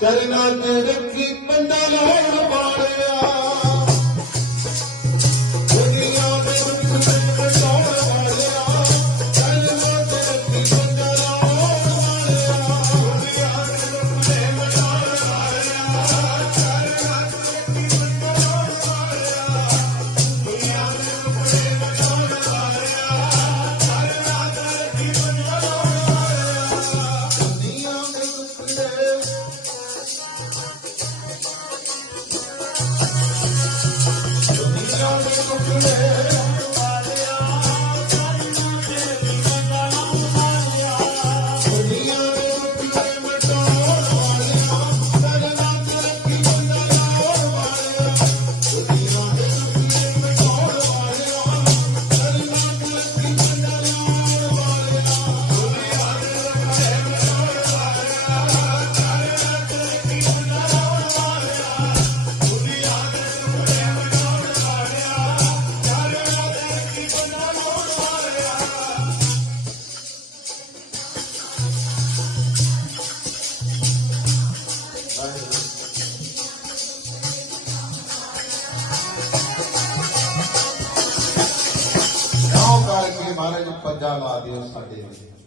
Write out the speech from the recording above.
கருணா தனக்கு பந்தாலோ Gracias. ਕੇ ਮਹਾਰਾਜ ਨੂੰ ਪੰਜਾ ਲਾ ਦਿਓ ਸਾਡੇ ਵਿੱਚ